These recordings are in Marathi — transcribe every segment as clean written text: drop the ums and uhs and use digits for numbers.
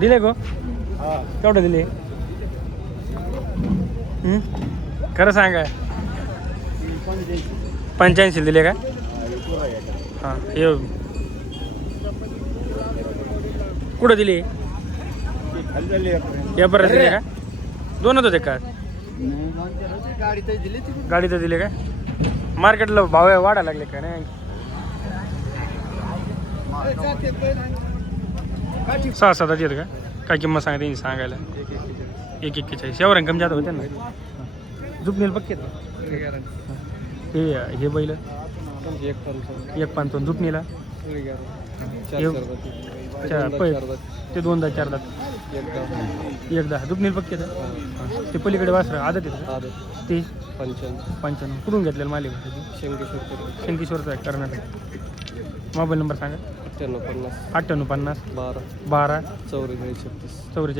दिले गो केवढं दिले खरं सांगा 85 दिले का हां हे कुठं दिले या बरं दिले का दोनच होते का गाडी तर दिले का मार्केटला भाव वाढायला लागले का नाही 6-7 येत का काय किंमत सांगते सांगायला 1-41 यावर कमी जात होते ना झुपणील पक्के हे बैल 1-5 झुपणीला ते 2-4 एकदा झुपणील पक्के ते पलीकडे वासर आदत येत ते 55 कुठून घेतलेलं मालिक शंकेश्वरचा कर्नाटक मोबाईल नंबर सांगा 9850 12 44 36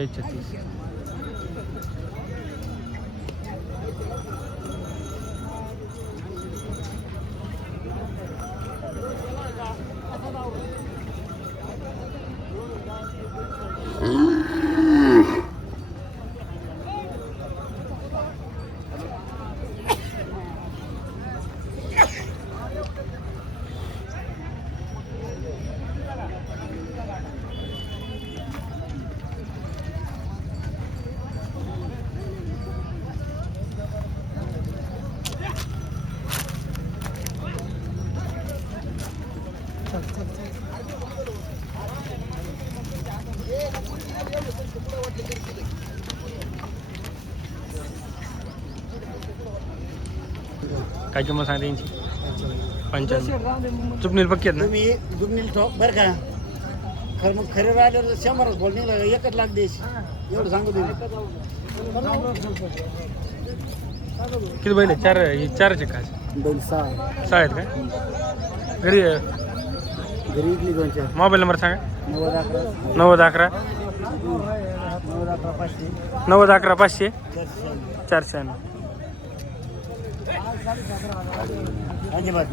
काय किंमत सांगते यांची 55 चुकनील पक्की आहेत ना तुम्ही दुगनील ठोक बरं का खरं मग खरं राहिल्यावर 100 बोल निघाला 1 लाख देश एवढं सांगू तुम्ही किती बैल चार चारचे काय बैल 6 आहेत का घरी इकली 2-4 मोबाईल नंबर सांगा 9011 9011 500 496 अजिबात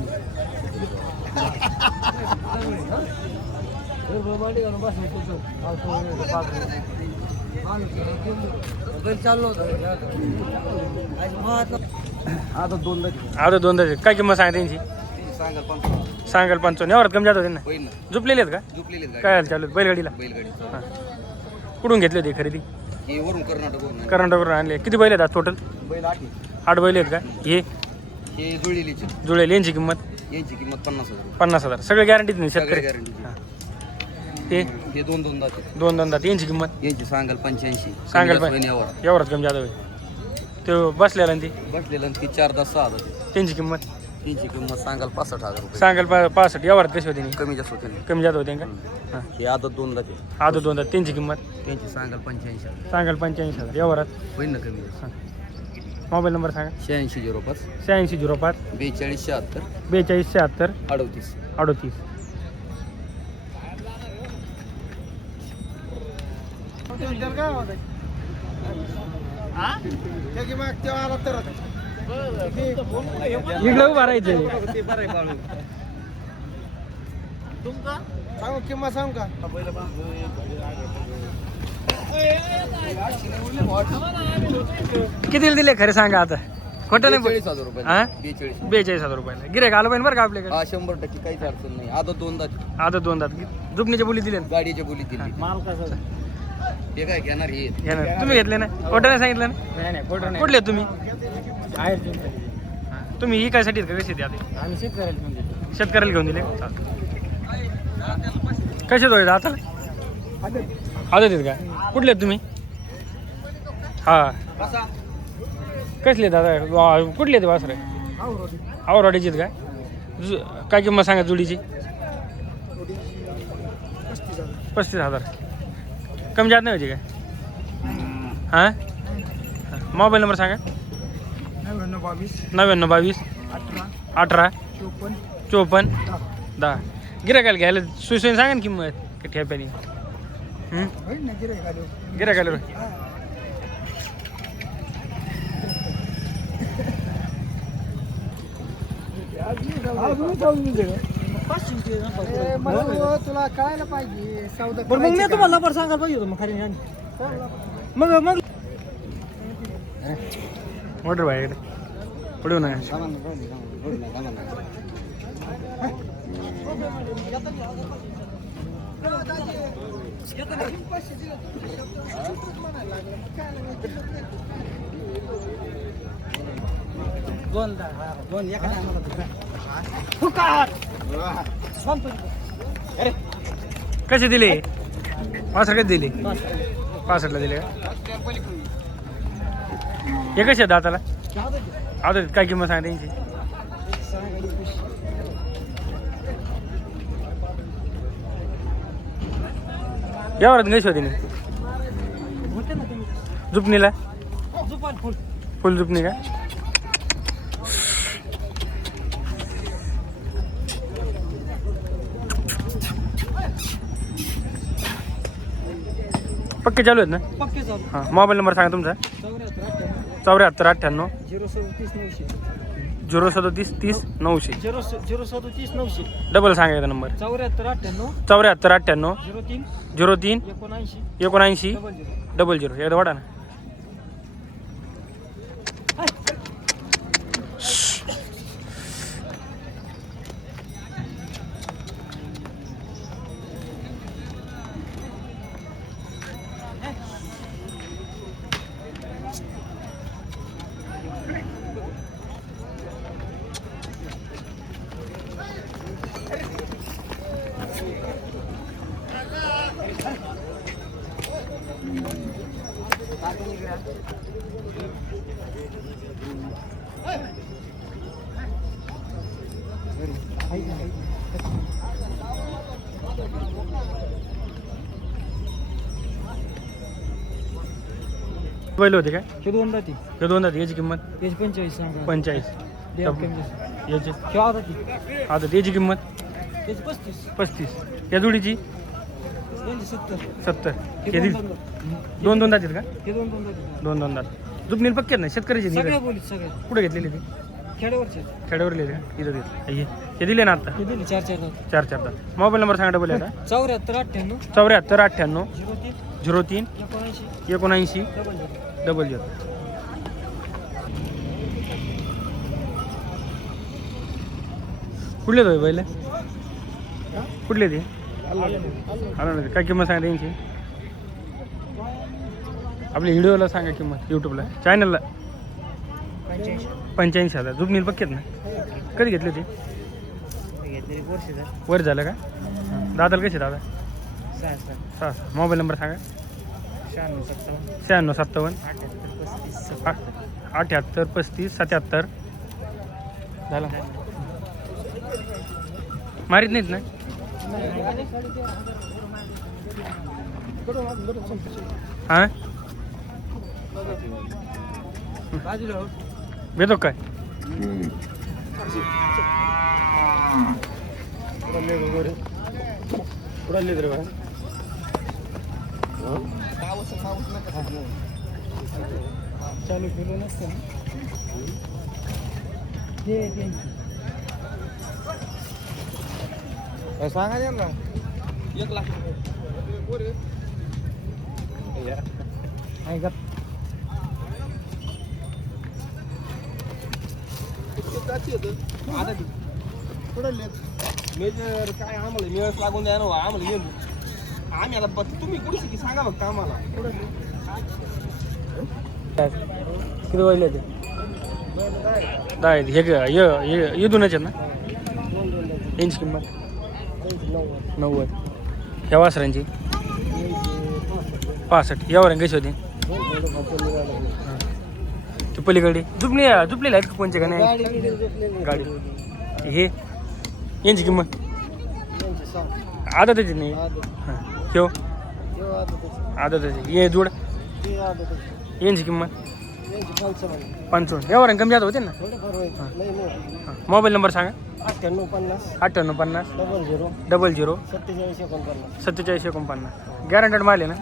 आता दोनदा काय किंमत सांगा त्यांची सांगाल 55 यावर कमी जात होते ना झुपलेले आहेत का काय चालू बैलगाडीला हां कुठून घेतले होते खरेदी कर्नाटकवरून आणले किती बैल आहेत आज टोटल 8 बैल आहेत का हे जुळेल यांची किंमत 50,000 सगळे गॅरंटीत नाही शेतकरी हे दोन दात यांची किंमत सांगाल 85 सांगाल एवढंच कमी जात होईल ते बसलेला ती 4-10 त्यांची किंमत सांगाल 65,000 रुपये सांगाल 65 यावरात कशी होते कमी जास्त होते कमी जात होते का हां हे आदत 2 दाते आदत 2 दात त्यांची किंमत त्यांची सांगाल 85 सांगाल 85,000 यावरात होईल ना कमी हां मोबाईल नंबर सांगा 8605 8605 4276 4276 38 38 इकडं उभा राहायचं सांगू किंमत सांगू का किती दिले खरे सांगा आता खोटं नाही 42,000 रुपये हां 42 42,000 रुपयाला गिऱ्हाईक आलं पाहिजे बरं का आपल्याकडे 100% काहीच अडचण नाही आदत 2 दाते आता 2 दात जुपणीच्या बोली दिले गाडीच्या बोली दिली माल कसा हे काय घेणार हे तुम्ही घेतले ना खोटं नाही सांगितलं ना नाही खोटं नाही कुठले तुम्ही आहे तुम्ही ही काय साठी कशी द्या आम्ही शेतकऱ्याला शेतकऱ्याला घेऊन दिले कसे तो आता आदत आहेत का कुठले आहेत तुम्ही हां कसले दादा कुठले आहेत वासरे आवराडीची आहेत काय काय किंमत सांगा जोडीची 35,000 कमी जात नाही होती काय हां मोबाईल नंबर सांगा 9922 18 54 10 गिऱ्हाईकाला घ्यायला सुईसुईन सांगा ना किंमत का ठेप्याने गिऱ्हाईकाला तुला कळायला पाहिजे मग मी तुम्हाला नंबर सांगायला पाहिजे मग खाली मग मोटर बाहेर पुढे ना कसे दिले 65 कसे दिले 65ला दिले का हे कसे दाताला आता काय किंमत सांगा त्यांची यावर नाही शोधीने जुपणीला फुल जुपणी का पक्के चालू आहेत ना पक्के चालू हां मोबाईल नंबर सांगा तुमचा 7498 037 900 037 डबल सांगायचा नंबर 7498 7498 03 79 00 एकदा वाटा ना बैल होते काय हे दोन जाती हे दोन जाती याची किंमत याची 45 सांगा 45 याची आता त्याची किंमत त्याची 35 35 या जोडीची त्यांची 70 70 हे दोन दोन जातील का हे दोन जाती दोन दात जुपनील पक्के ना शेतकऱ्याचे सगळ्या बोलीत सगळ्या कुठे घेतलेली ती खेड्यावरचे खेड्यावरले का इथं देत हे दिले ना आता हे दिली 4 चार दात मोबाईल नंबर सांगा डबल आता 74 74 98 03 79 00 कुठले तो बैल कुठले ते काय किंमत सांगा त्यांची आपल्या व्हिडिओला सांगा किंमत यूट्यूबला चॅनलला 85,000 जुबनील पक्केत ना कधी घेतले ते वर झालं का दादाला कसे दादा 6 मोबाईल नंबर सांगा 96 57 78 35 77 झाला मारीत नाहीत ना हां भेटो काय चालू केलं नसतं सांगा द्या ना 1 लाख आहे का मेजर काय आम्हाला मिळस लागून द्या ना आम्हाला येऊ आम्ही आता तुम्ही कुठे की सांगा फक्त आम्हाला किती वाजले ते 10 हे दोनच आहेत ना यांची किंमत 90 ह्या वासरांची 65 यावर कशी होती ती पलीकडे झुपलेली आहेत का कोणचे का नाही गाडी हे यांची किंमत आदतची नाही हां ठेव आदतची हे जोड यांची किंमत 55 यावर कमी जात होते ना हां मोबाईल नंबर सांगा 98 50 00 47 49 गॅरंटेड माल आहे ना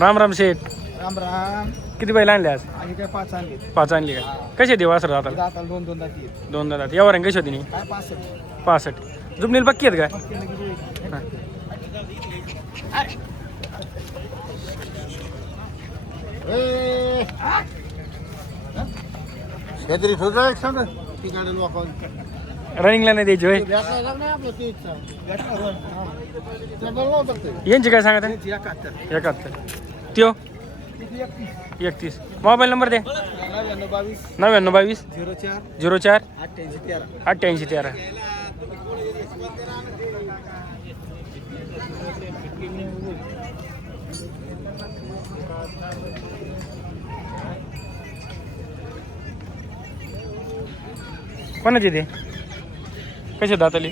राम राम शेठ, राम राम. किती बैल आणले आज? आणि काय 5 आणले. 5 आणली का? कसे देऊ असं आता दाताला 2 दाती आहेत. 2 दात यावर कशी होती नी? काय 65. 65 जुबनील पक्की आहेत का? शेतरी ठोकला एक सांग ती गाडी वापरून रनिंगला नाही द्यायची होय. यांची काय सांगत आहे? 71 त्यो 31. मोबाईल नंबर दे. 9922 04 88 13. कोणाची ते कसे दाताली?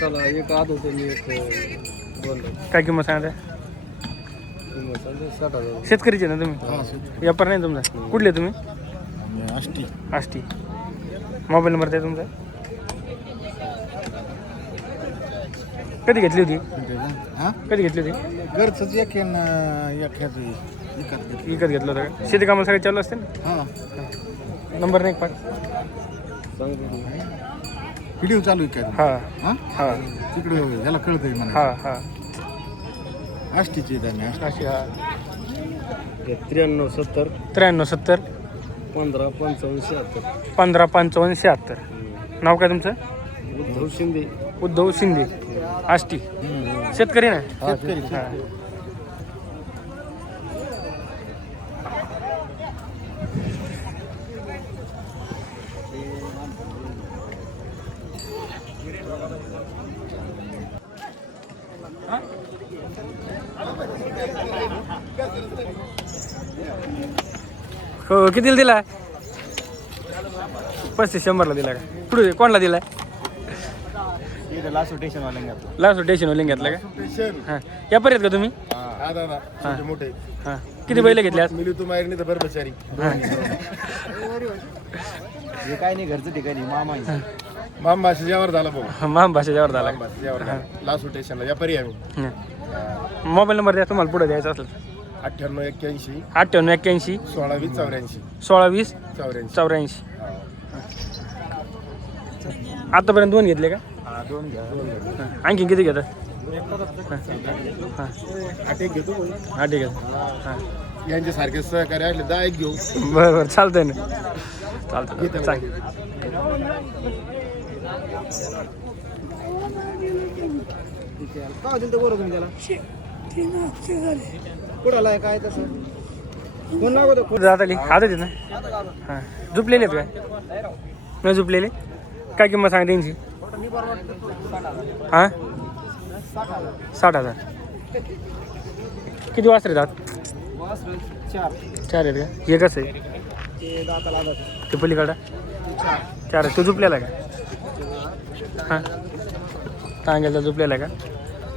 चला एक आद होते मी एक दोन काय किंमत सांगता? 60,000. शेतकरीचे ना तुम्ही? व्यापार नाही तुमचा? कुठले तुम्ही? आष्टी. मोबाईल नंबर द्या तुमचा. कधी घेतली होती? कधी घेतली होती? घरच एक विकत घेतलं होतं का? शेती कामाला सगळे चालू असते ना? नंबर नाही पाठ. व्हिडिओ चालू आहे काय? हां हां तिकडे याला कळतंय मला. हां हां आष्टीची त्याने अशी हां 93 70 93 70 15 55 76. 15 55 76. नाव काय तुमचं? उद्धव शिंदे. उद्धव शिंदे. आष्टी शेतकरी ना? शेतकरी. हां. हो कितीला दिला? 35-100ला दिला का? कुठे कोणला दिलाय? लास्ट स्टेशन वाला घेतला. लास्ट स्टेशन ओलिंग घेतला का? हां या पर्यंत का तुम्ही? दादा मोठे. हां किती बैल घेतले आज? मिली तू माहेरनी तर बरं बचारी. हे काय नाही घरचं ठिकाणी मामा जेवर झाला भाऊ. माम भाषेच्यावर झाला का? जेवर लास्ट स्टेशनला व्यापारी आम्ही. हां. मोबाईल नंबर द्या तुम्हाला पुढे द्यायचा असेल. 98 81 98 81 16 20 84 16 20 84. 84. आतापर्यंत 2 घेतले का? दोन घ्या. आणखी किती घेतात? हां 8 एक घेतो. 8 घेतात. हां यांचे सारखे सहकार्य असले 10 एक घेऊ. बरं बरं चालतंय ना. चालतं चांग काय दिलं बरं तुम्ही त्याला? कुणाला काय तसं कोण लागतो? जात आली आदत ना? हां झुपलेले आहेत काय? न झुपलेले काय किंमत सांगा त्यांची? हां 60,000. किती वासरे जात? 4 आहेत का? हे कसं आहे? ते पलीकडं 4 आहे. तो झुपलेला आहे का? हां सांगायचा झुपलेला आहे का?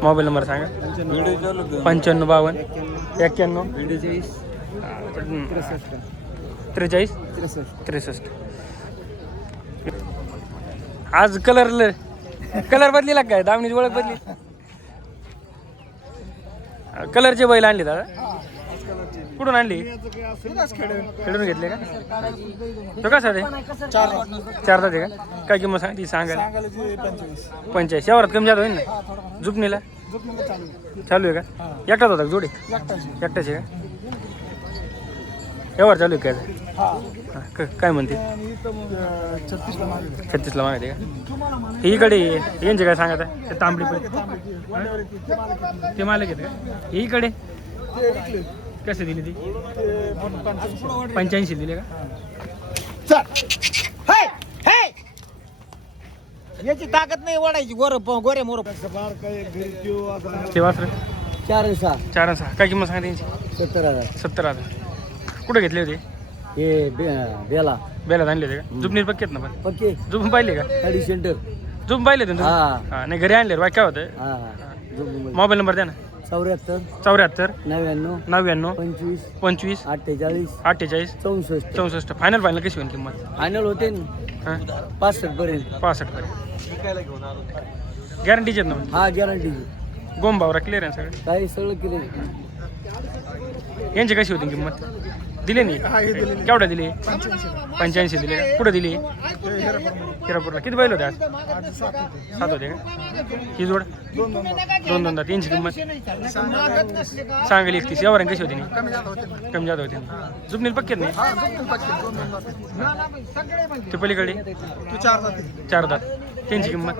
मोबाईल नंबर सांगा. 95 52 91 43 63. आज कलर बदलीला काय? दामणीची ओळख बदली? कलरचे बैल आणले दादा? कुठून आणली? खेळून घेतले का? तो कसा ते? 4 दाते का? काय किंमत सांगते सांगा? 85. यावरात कमी जात होईल ना? झुपणीला चालू आहे का? एकटाच होता जोडे? एकटाच आहे का? यावर चालू आहे काय? काय म्हणते? 36ला मागते का? ही इकडे यांचे काय सांगत आहे? ते तांबडी ते मालक आहेत का? ही इकडे कसे दिली ती? 85 दिले का? याची ताकद नाही वाढायची. गोरे मोर ते वासर 4 6 4 6. काय किंमत सांगा त्यांची? 70,000. 70,000. कुठे घेतले होते? हे बेला बेलात आणले होते का? झुपणीर पक्की आहेत ना? पण पक्के झुपून पाहिले का? गाडी सेंटर. झुपून पाहिले तुम्ही? हां नाही घरी आणले काय होतं? मोबाईल नंबर द्या ना. 74 74 99 99 25 25 48 48 64. 64. फायनल कशी होईल किंमत? फायनल होते ना हां 65 पर्यंत 65 पर्यंत गॅरंटीचे आहेत ना हा गॅरंटी गोंबावरा क्लिअर आहे सगळं काही सगळं केलं यांची कशी होती किंमत दिले नाही केवढा दिले 85 दिले का कुठं दिले हिरापूरला किती बैल होते आज 7 होते का ही जोड दोन दात यांची किंमत सांगेल 31 यावर कशी होती नाही कमी जादा होते जुपनील पक्केत नाही ते पलीकडे 4 दात त्यांची किंमत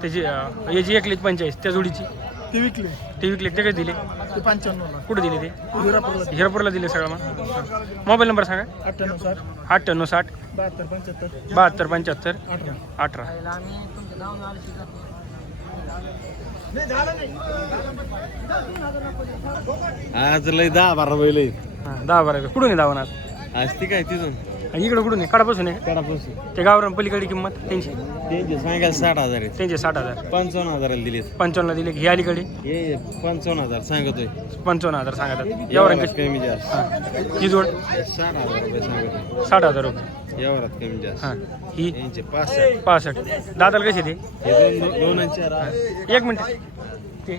त्याची याची 1,45 त्या जोडीची ती विकली ते कधी दिले ते 95 कुठे दिले ते हिरापूरला दिले सगळं मग मोबाईल नंबर सांगा 9860 7275 18 आज लय 10-12 बैल 10-12 कुठून आहे धावणार आज ती काय तिथून इकडं कुठून आहे काडापासून आहे कडापासून ते गावरान पलीकडे किंमत त्यांची त्यांचे सांगायला 60,000 आहेत त्यांचे 60,000 55,000 दिले 55 दिले ही अलीकडे हे 55,000 सांगतोय 55,000 सांगतात यावर कशी कमी जास्त ही जोड 60,000 रुपये सांगतोय 60,000 रुपये यावरात कमी जास्त हां ही यांचे 65 दादाला कशी ते हे दोन आणि चार 1 मिनिट ते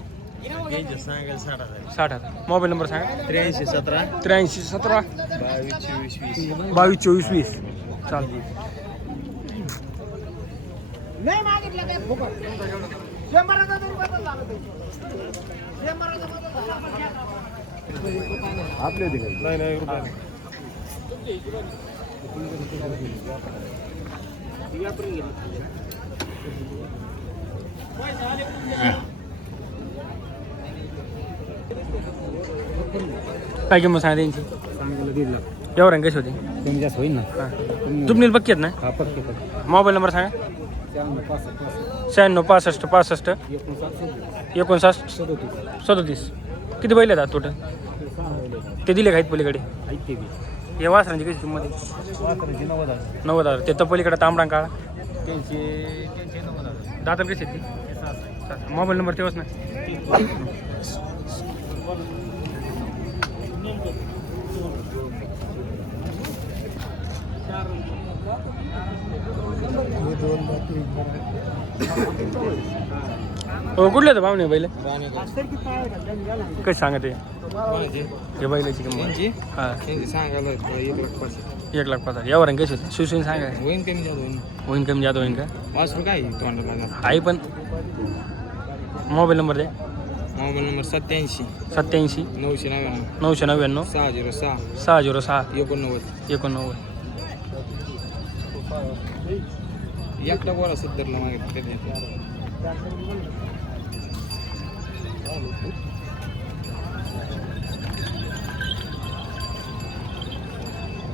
यांचे सांगायला 60,000 60,000 मोबाईल नंबर सांगा 8317 8317 22 24 22 24 20 चालते आपले होते काय नाही रुपये काय किंमत सांगा त्यांची एवढं कशी होती कमी जास्त होईल ना जुपनील पक्की आहेत ना हा पक्के मोबाईल नंबर सांगा 96 65 59 37 किती बैल आहेत टोटल ते दिले का आहेत पलीकडे हे वासरांची कशी किंमत आहे 90,000 ते तर पलीकडे तांबडा काळा दाताल कशी आहेत ती मोबाईल नंबर तेव्हाच ना हो कुठले तर पाहुणे बैल कशी सांगते हे बैलाची किंमत हां सांगायला 1,05,000 यावर कशी होती शिवसेना सांगा होईन कमी जास्त होईन कमी जादा होईन का वासरू काय तोंडाला आई पण मोबाईल नंबर दे मोबाईल नंबर 87 87 999 999 606 606 89 एकटा बोला सुद्धरला मागितलं कधी